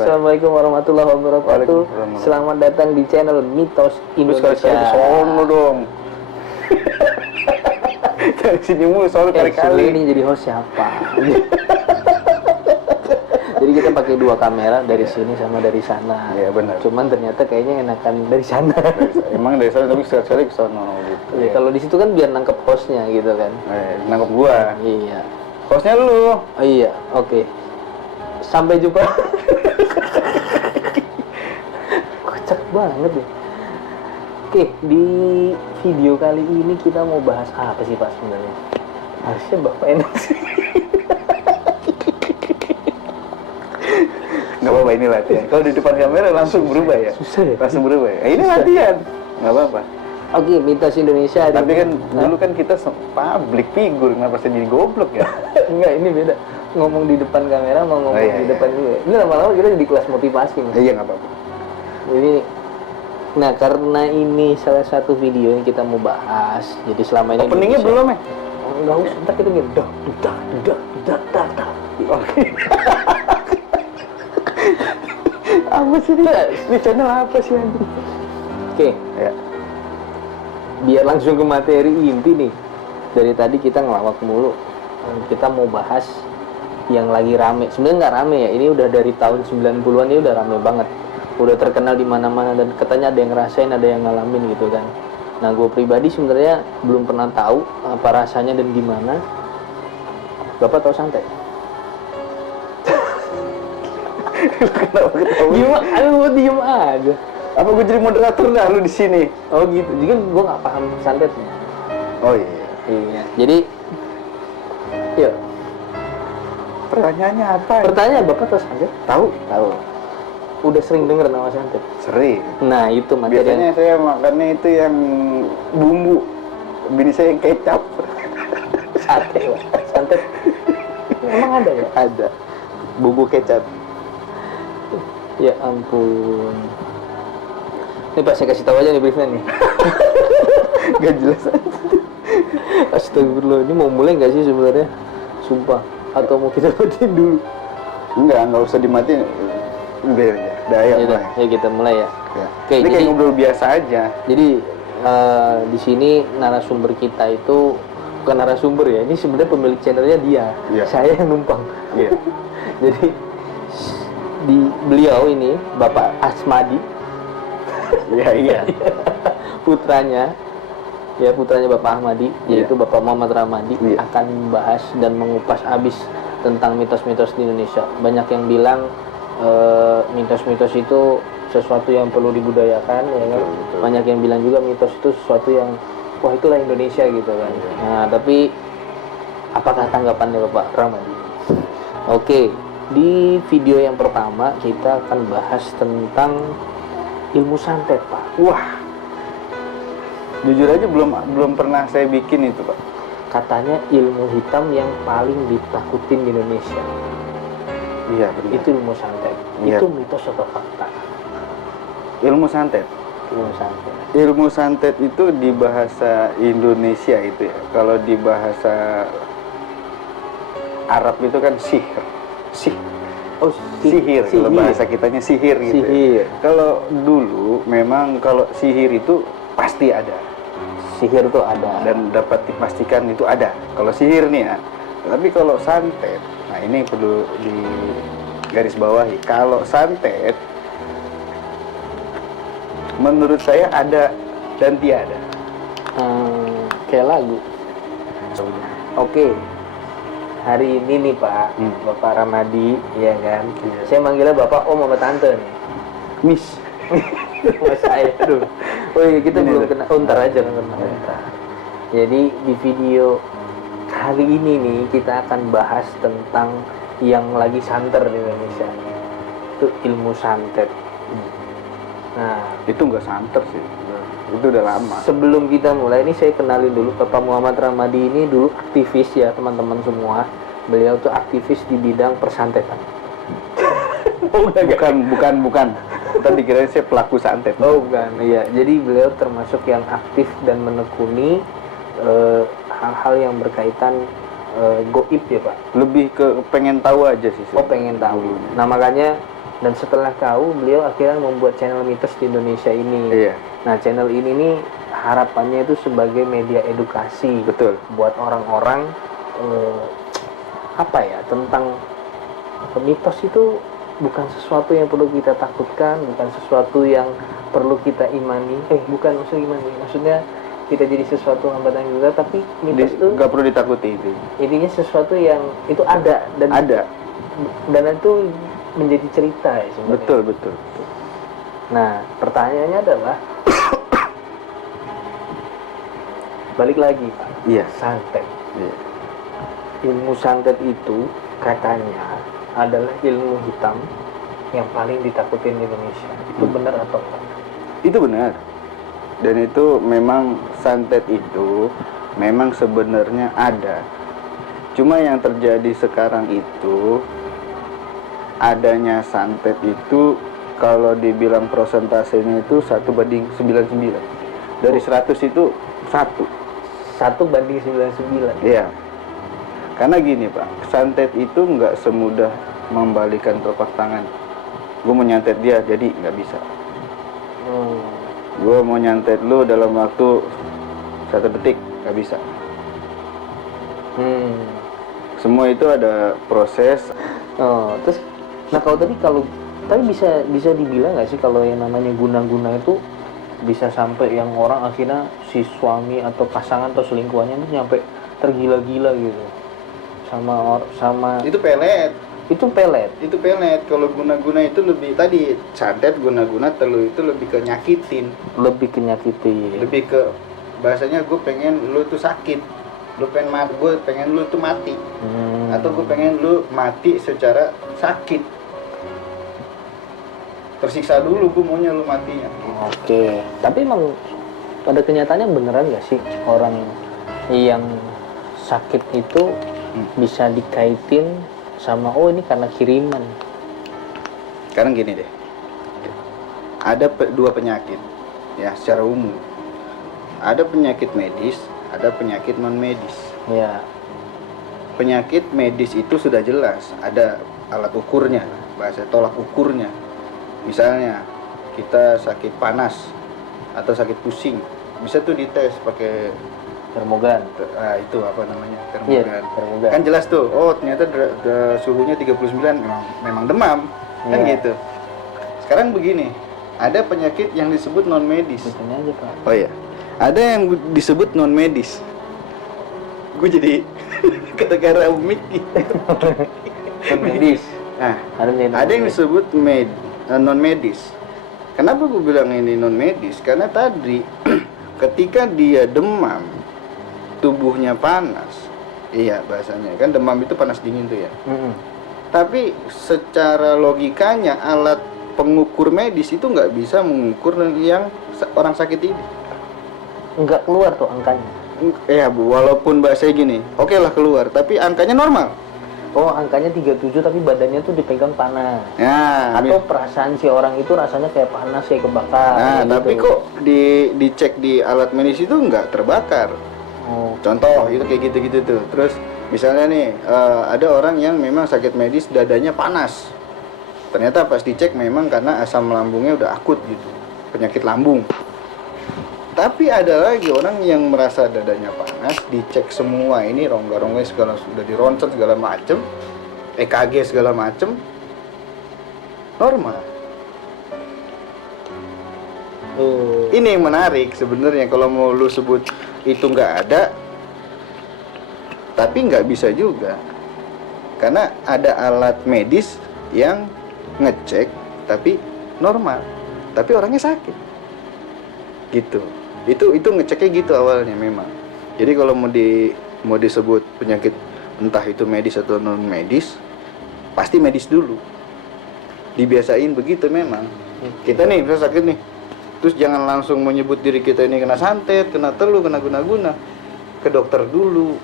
Assalamualaikum warahmatullahi wabarakatuh. Selamat datang di channel Mitos Indonesia. Sono dong. Dari sini mulu soal kali-kali. Ini jadi host siapa? Jadi kita pakai dua kamera, dari sini sama dari sana. Iya benar. Cuman ternyata kayaknya enakan dari sana. Emang dari sana tapi sekali-sekali ke sono gitu. Ya, kalau di situ kan biar nangkep hostnya gitu kan. Nangkep gua. Iya. Hostnya lu. Oh iya, oke. Sampai jumpa. Kocak banget ya. Oke, di video kali ini kita mau bahas apa sih Pak sebenarnya? Harusnya Bapak enak sih. Nggak apa-apa, ini latihan. Kalau di depan kamera langsung berubah ya? Susah ya? Langsung berubah ya? Ini latihan. Nggak apa-apa. Oke, Mitos Indonesia. Tapi kan dulu kan kita public figure, kenapa saya jadi goblok ya? Enggak, ini beda. Ngomong di depan kamera mau ngomong di depan juga. Ini lama-lama kita jadi kelas motivasi. Iya, nggak apa-apa. Jadi, nah karena ini salah satu video yang kita mau bahas. Jadi selama ini openingnya belum ya? Enggak usah, ntar kita gitu. Dah. Oke. Apa sih ini? Ini channel apa sih anjing? Oke. Ya. Biar langsung ke materi inti nih. Dari tadi kita ngelawak mulu. Kita mau bahas yang lagi rame. Sebenarnya nggak rame ya. Ini udah dari tahun 90-an ini udah rame banget. Udah terkenal di mana-mana dan katanya ada yang ngerasain, ada yang ngalamin gitu kan. Nah, gue pribadi sebenarnya belum pernah tahu apa rasanya dan gimana. Bapak tahu santet? Kenapa ketawa? Gimana? Aduh, diem aja. Apa gue jadi moderator dah lu di sini? Oh gitu. Jadi kan gue nggak paham santetnya. Oh iya. Iya. Jadi, yuk. Pertanyaannya apa? Pertanyaan Bapak tahu santet? Tahu. Tahu. Udah sering denger nama santet? Sering. Nah itu materi. Biasanya saya makannya itu yang bumbu. Bini saya yang kecap. Sate, Pak. Santet. Emang ada ya? Ada. Bumbu kecap. Ya ampun. Ini Pak, saya kasih tahu aja nih briefnya nih. Gak jelas. Astagfirullah, ini mau mulai nggak sih sebenarnya? Sumpah. Atau mau kita matiin dulu? Nggak usah dimatiin. Udah aja. Daya mulai. Ya kita mulai ya. Ya. Oke, ini kayak ngobrol biasa aja. Jadi di sini narasumber kita itu bukan narasumber ya. Ini sebenarnya pemilik channelnya dia. Ya. Saya yang numpang. Iya. Jadi beliau ini Bapak Asmadi. Iya. putranya Bapak Ahmadi, yaitu Bapak Muhammad Ramadi, akan membahas dan mengupas habis tentang mitos-mitos di Indonesia. Banyak yang bilang mitos-mitos itu sesuatu yang perlu dibudayakan, ya kan? Betul. Banyak yang bilang juga mitos itu sesuatu yang wah itulah Indonesia gitu kan. Nah, tapi apakah tanggapannya Bapak Ramadi? Oke, di video yang pertama kita akan bahas tentang ilmu santet, Pak. Wah, jujur aja belum pernah saya bikin itu, Pak. Katanya ilmu hitam yang paling ditakutin di Indonesia. Iya, benar. Itu ilmu santet. Iya. Itu mitos atau fakta? Ilmu santet. Ilmu santet itu di bahasa Indonesia itu ya. Kalau di bahasa Arab itu kan sihir. Oh, sihir. Kalau bahasa kitanya sihir gitu. Sihir. Kalau dulu memang kalau sihir itu pasti ada. Sihir itu ada dan dapat dipastikan itu ada. Kalau sihir nih ya. Tapi kalau santet, nah ini perlu di garis bawahi. Kalau santet menurut saya ada dan tiada. Kayak lagu. Oke. Hari ini nih Pak, Bapak Ramadi, ya kan? Iya. Saya manggilnya Bapak Om sama Tante nih. Miss. Mas saya, aduh. Oh iya, kita belum kenal. Oh, ntar aja kan. Jadi di video kali ini nih kita akan bahas tentang yang lagi santer di Indonesia. Itu ilmu santet. Nah, itu nggak santer sih. Itu udah lama. Sebelum kita mulai ini saya kenalin dulu Bapak Muhammad Ramadi ini dulu aktivis ya teman-teman semua. Beliau tuh aktivis di bidang persantetan. Oh, bukan. Tadi dikira saya pelaku santet. Oh bukan, iya. Jadi beliau termasuk yang aktif dan menekuni hal-hal yang berkaitan goib ya Pak. Lebih ke pengen tahu aja sih. Oh pengen tahu. Nah makanya Dan setelah KU, beliau akhirnya membuat channel Mitos di Indonesia ini. Iya. Nah, channel ini nih harapannya itu sebagai media edukasi. Betul. Buat orang-orang apa ya, tentang mitos itu bukan sesuatu yang perlu kita takutkan, bukan sesuatu yang perlu kita imani. Bukan maksud imani, maksudnya kita jadi sesuatu hambatan juga, tapi mitos itu Nggak perlu ditakuti itu. intinya sesuatu yang itu ada dan itu menjadi cerita ya sebenarnya. Betul. Nah, pertanyaannya adalah balik lagi Pak. Iya. Santet. Iya. Ilmu santet itu katanya adalah ilmu hitam yang paling ditakutin di Indonesia. Itu benar atau enggak? Itu benar. Dan itu memang santet itu memang sebenarnya ada. Cuma yang terjadi sekarang itu adanya santet itu kalau dibilang prosentasenya itu 1:99. Dari 100 itu 1. 1:99. Iya. Karena gini Pak, santet itu nggak semudah membalikan telapak tangan. Gue mau nyantet dia, jadi nggak bisa. Gue mau nyantet lu dalam waktu 1 detik, nggak bisa. Semua itu ada proses. Terus, nah tapi bisa dibilang nggak sih kalau yang namanya guna-guna itu bisa sampai yang orang akhirnya si suami atau pasangan atau selingkuhannya itu sampai tergila-gila gitu sama Itu pelet. itu pelet. Kalau guna-guna itu lebih tadi santet guna-guna telu itu lebih ke nyakitin. Lebih kenyakiti. Lebih ke bahasanya gue pengen lu tuh sakit. Lu pengen mati, gue pengen lu tuh mati. Atau gue pengen lu mati secara sakit. Tersiksa dulu gue maunya lu matinya. Oke. Tapi emang pada kenyataannya beneran nggak sih orang yang sakit itu bisa dikaitin sama ini karena kiriman? Sekarang gini deh, ada dua penyakit ya secara umum. Ada penyakit medis, ada penyakit non medis. Ya. Penyakit medis itu sudah jelas, ada alat ukurnya, bahasa tolak ukurnya. Misalnya kita sakit panas atau sakit pusing, bisa tuh dites pakai Termogan. itu apa namanya? Iya, Termogan. termogan. Kan jelas tuh, oh ternyata suhunya 39 memang demam. Kan Iya. gitu. Sekarang begini, ada penyakit yang disebut non medis. Ini aja Pak. Oh iya. Ada yang disebut non medis. Gue jadi kata-kata umik gitu. Medis. Nah, Ada ada yang disebut non medis. Kenapa gue bilang ini non medis? Karena tadi ketika dia demam, tubuhnya panas. Iya, bahasanya kan demam itu panas dingin tuh ya. Tapi secara logikanya alat pengukur medis itu nggak bisa mengukur yang orang sakit ini. Nggak keluar tuh angkanya. Ya Bu, walaupun bahasanya gini, oke lah keluar, tapi angkanya normal. Oh, angkanya 37 tapi badannya tuh dipegang panas. Nah, Atau perasaan si orang itu rasanya kayak panas, kayak kebakar. nah gitu. tapi kok dicek di alat medis itu nggak terbakar. Oh. Contoh itu kayak gitu-gitu tuh. Terus misalnya nih ada orang yang memang sakit medis dadanya panas. Ternyata pas dicek memang karena asam lambungnya udah akut gitu, penyakit lambung. Tapi ada lagi orang yang merasa dadanya panas, dicek semua ini rongga-rongga segala sudah dironsen segala macem, EKG segala macem, normal. Ini yang menarik sebenarnya kalau mau lu sebut itu nggak ada, tapi nggak bisa juga, karena ada alat medis yang ngecek tapi normal, tapi orangnya sakit, gitu. Itu ngeceknya gitu awalnya memang. Jadi kalau mau disebut penyakit entah itu medis atau non medis, pasti medis dulu. Dibiasain begitu memang. Kita nih bisa sakit nih, terus jangan langsung menyebut diri kita ini kena santet, kena telu, kena guna-guna. Ke dokter dulu,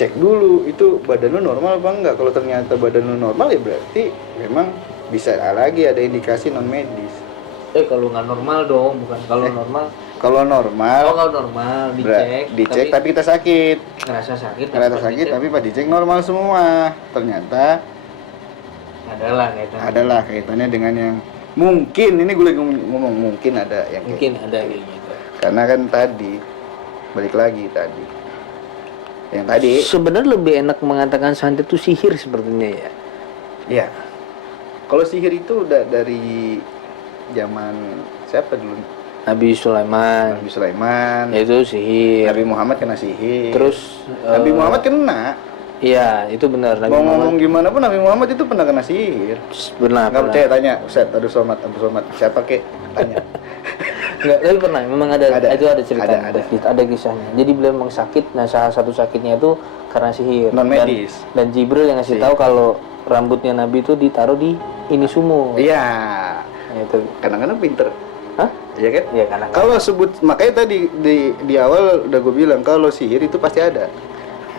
cek dulu itu badan lu normal apa enggak. Kalau ternyata badan lu normal ya berarti memang bisa lagi ada indikasi non medis. Kalau nggak normal dong, bukan kalau normal. Kalau normal, Kalau normal dicek tapi kita sakit. ngerasa sakit. Ngerasa sakit tapi pas dicek normal semua. Ternyata adalah kaitannya dengan yang mungkin, ini gue lagi ngomong mungkin ada yang Mungkin ada kayak gitu. karena kan tadi balik lagi tadi yang tadi Sebenarnya lebih enak mengatakan santet itu sihir sepertinya ya. ya, kalau sihir itu udah dari zaman siapa dulu, Nabi Sulaiman Nabi Sulaiman, itu sihir. Nabi Muhammad kena sihir, Terus Nabi Muhammad kena. iya itu benar. Nabi Mau Muhammad ngomong gimana pun Nabi Muhammad itu pernah kena sihir. benar. Nggak percaya tanya Ustaz Abu Somad siapa kek, tanya. Enggak, tapi pernah memang ada itu ada ceritanya, ada kisahnya. Jadi beliau memang sakit, nah salah satu sakitnya itu karena sihir. Non medis. Dan Jibril yang ngasih tahu kalau rambutnya Nabi itu ditaruh di ini sumur. Iya. Itu. Kadang-kadang pinter. Hah? Iya kan? Iya karena Kalau sebut, makanya tadi di awal udah gue bilang kalau sihir itu pasti ada.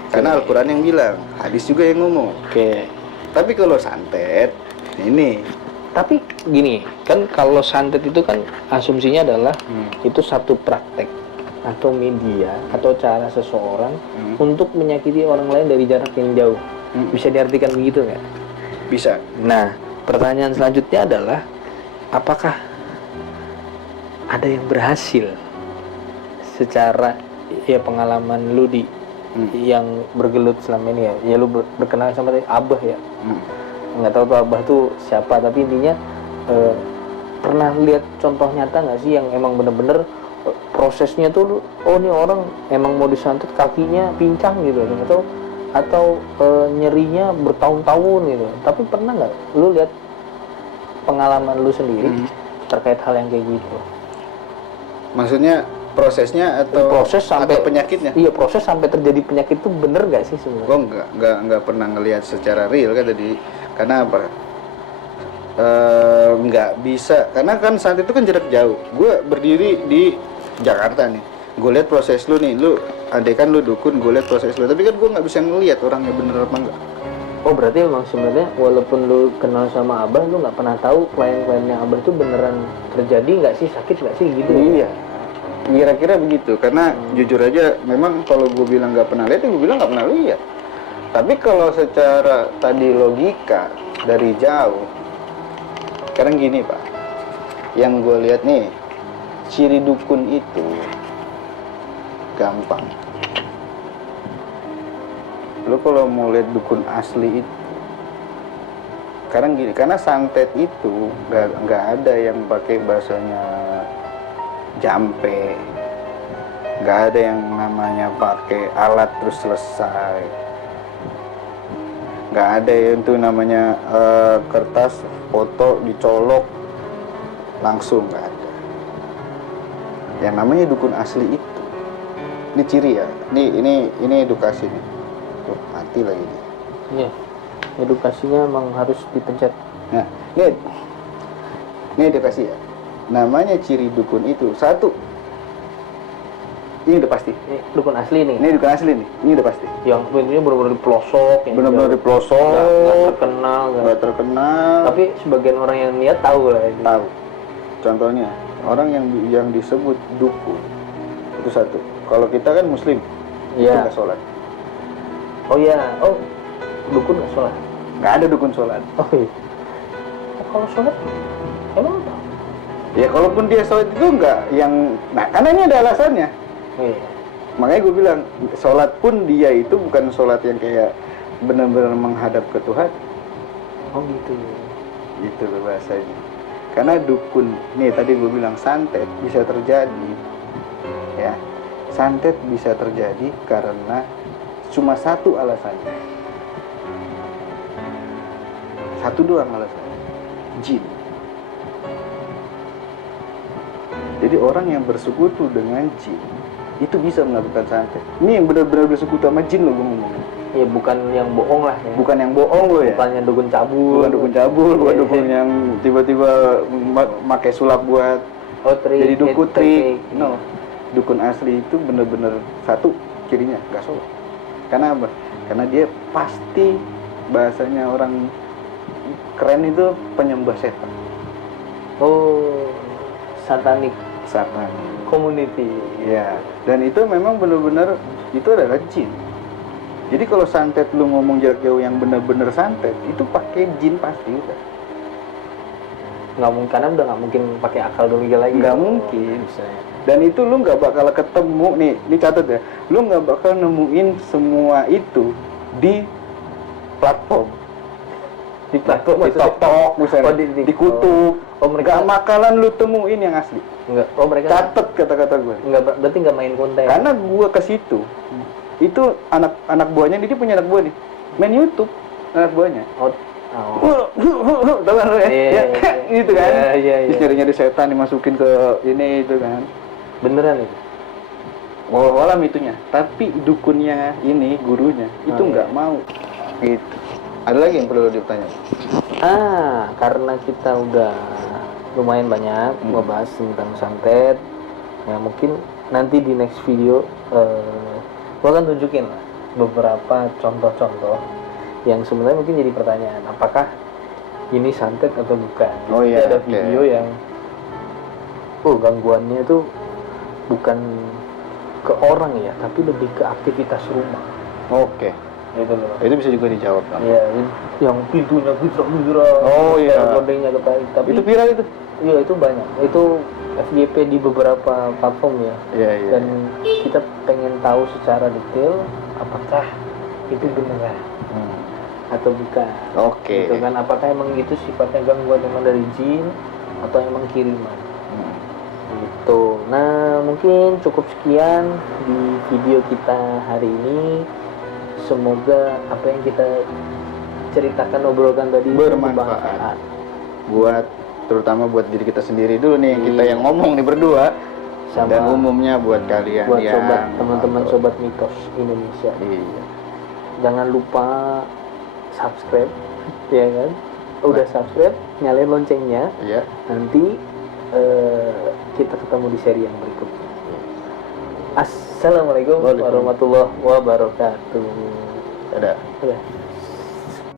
Karena Al-Quran yang bilang, hadis juga yang ngomong. Oke. Tapi kalau santet, ini. Tapi gini, kan kalau santet itu kan asumsinya adalah itu satu praktek atau media atau cara seseorang untuk menyakiti orang lain dari jarak yang jauh. Bisa diartikan begitu nggak? Bisa. Nah, pertanyaan selanjutnya adalah apakah ada yang berhasil secara ya pengalaman lu di yang bergelut selama ini ya lu berkenal sama Abah ya, nggak tahu tuh Abah tuh siapa, tapi intinya pernah lihat contoh nyata nggak sih yang emang bener-bener prosesnya tuh oh ini orang emang mau disantet kakinya pincang gitu atau nyerinya bertahun-tahun gitu, tapi pernah nggak lu lihat pengalaman lu sendiri terkait hal yang kayak gitu? Maksudnya prosesnya atau proses sampai atau penyakitnya? Iya, proses sampai terjadi penyakit itu bener gak sih sebenarnya? Gue nggak pernah ngelihat secara real kan tadi. Karena apa? Nggak bisa. Karena kan saat itu kan jarak jauh. Gue berdiri di Jakarta nih. Gue lihat proses lu nih. Lu andai kan lu dukun, gue lihat proses lu. Tapi kan gue nggak bisa ngelihat orangnya bener apa enggak. Oh berarti memang sebenarnya walaupun lu kenal sama Abah, lu nggak pernah tahu klien-kliennya Abah itu beneran terjadi nggak sih, sakit nggak sih gitu? Iya. Kira-kira begitu, karena jujur aja memang kalau gue bilang nggak pernah lihat, gue bilang nggak pernah lihat. Tapi kalau secara tadi logika dari jauh, sekarang gini Pak, yang gue lihat nih, ciri dukun itu gampang. Lo kalau mau lihat dukun asli itu, sekarang gini, karena santet itu nggak ada yang pakai bahasanya jampe, nggak ada yang namanya pakai alat terus selesai, nggak ada yang itu namanya kertas foto dicolok langsung, nggak ada. Yang namanya dukun asli itu, ini ciri ya, ini edukasi nih. Tuh, mati lagi nih. Iya, edukasinya emang harus dipencet. Nah, ini edukasi ya. Namanya ciri dukun itu satu, ini udah pasti. Ini dukun asli nih. Ini dukun asli nih, ini udah pasti. Yang sebenarnya benar-benar di pelosok, yang Benar-benar di pelosok, nggak terkenal, nggak terkenal. Tapi sebagian orang yang niat tahu lah. Ini. Tahu. Contohnya orang yang disebut dukun itu satu. Kalau kita kan Muslim, itu Iya. nggak sholat. Oh iya, oh dukun nggak sholat. Nggak ada dukun sholat. Oh iya. Oh, kalau sholat emang apa? Ya kalaupun dia sholat itu nggak yang, nah karena ini ada alasannya. Iya. Makanya gue bilang sholat pun dia itu bukan sholat yang kayak benar-benar menghadap ke Tuhan. Oh gitu. Gitu loh bahasanya. Karena dukun, nih tadi gue bilang santet bisa terjadi, ya santet bisa terjadi karena cuma satu alasannya, satu doang alasannya, jin. Jadi orang yang bersekutu dengan jin itu bisa melakukan santet. Ini yang benar-benar bersekutu sama jin loh gue ngomongin. Ya bukan yang bohong lah ya. Bukan yang bohong loh ya. Bukan yang dukun cabul. Bukan dukun cabul, bukan dukun yang tiba-tiba pakai sulap buat jadi dukun trik. No, dukun asli itu benar-benar satu cirinya nggak sholat. Karena apa? Karena dia pasti bahasanya orang keren itu penyembah setan. Oh, satanik Satan. community. Ya, dan itu memang benar-benar itu adalah jin. Jadi kalau santet lu ngomong jarak jauh yang bener-bener santet, itu pakai jin pasti udah. Nggak mungkin, karena udah nggak mungkin pakai akal dulu lagi. Nggak mungkin. Bisa ya. Dan itu lu nggak bakal ketemu nih, ini catat ya, lu nggak bakal nemuin semua itu di platform. Di platform Di TikTok misalnya, Oh, di kutub. Oh, mereka Nggak bakalan lu temuin yang asli. enggak. Oh, mereka Catet kata-kata gue. enggak, berarti nggak main konten. Karena gue ke situ, itu anak buahnya, dia punya anak buah nih, main YouTube anak buahnya. Oh. Tahu kan lu ya? Iya, Ya, iya. gitu kan? Iya. Terus nyari-nyari setan dimasukin ke ini itu kan. Beneran itu. Walau itunya, tapi dukunnya ini gurunya itu Oh, nggak iya. mau. Gitu. Ada lagi yang perlu ditanya? Karena kita udah lumayan banyak ngebahas tentang santet, ya mungkin nanti di next video gua akan tunjukin lah beberapa contoh-contoh yang sebenarnya mungkin jadi pertanyaan, apakah ini santet atau bukan. Oh Jadi iya, ada oke. video yang gangguannya itu bukan ke orang ya, tapi lebih ke aktivitas rumah. Oke. Gitu loh. Itu bisa juga dijawab kan? Ya, yang pintunya gudrak-gudrak. Oh, iya. Gordengnya ketarik. Tapi Itu viral itu? iya, itu banyak. Itu FYP di beberapa platform ya. Iya, iya. Dan kita pengen tahu secara detail apakah itu beneran atau bukan. Oke. Gitu kan, apakah emang itu sifatnya gangguan emang dari jin atau emang kiriman. Gitu. Nah, mungkin cukup sekian di video kita hari ini. Semoga apa yang kita ceritakan, obrolkan tadi Bermanfaat. Buat terutama buat diri kita sendiri dulu nih, kita yang ngomong nih berdua, Sama dan umumnya buat kalian buat yang sobat, teman-teman sobat mitos Indonesia. Iya. Jangan lupa subscribe, ya kan? Udah subscribe, nyalain loncengnya. Iya. Nanti kita ketemu di seri yang berikutnya. Assalamualaikum warahmatullahi wabarakatuh. Dadah. Udah.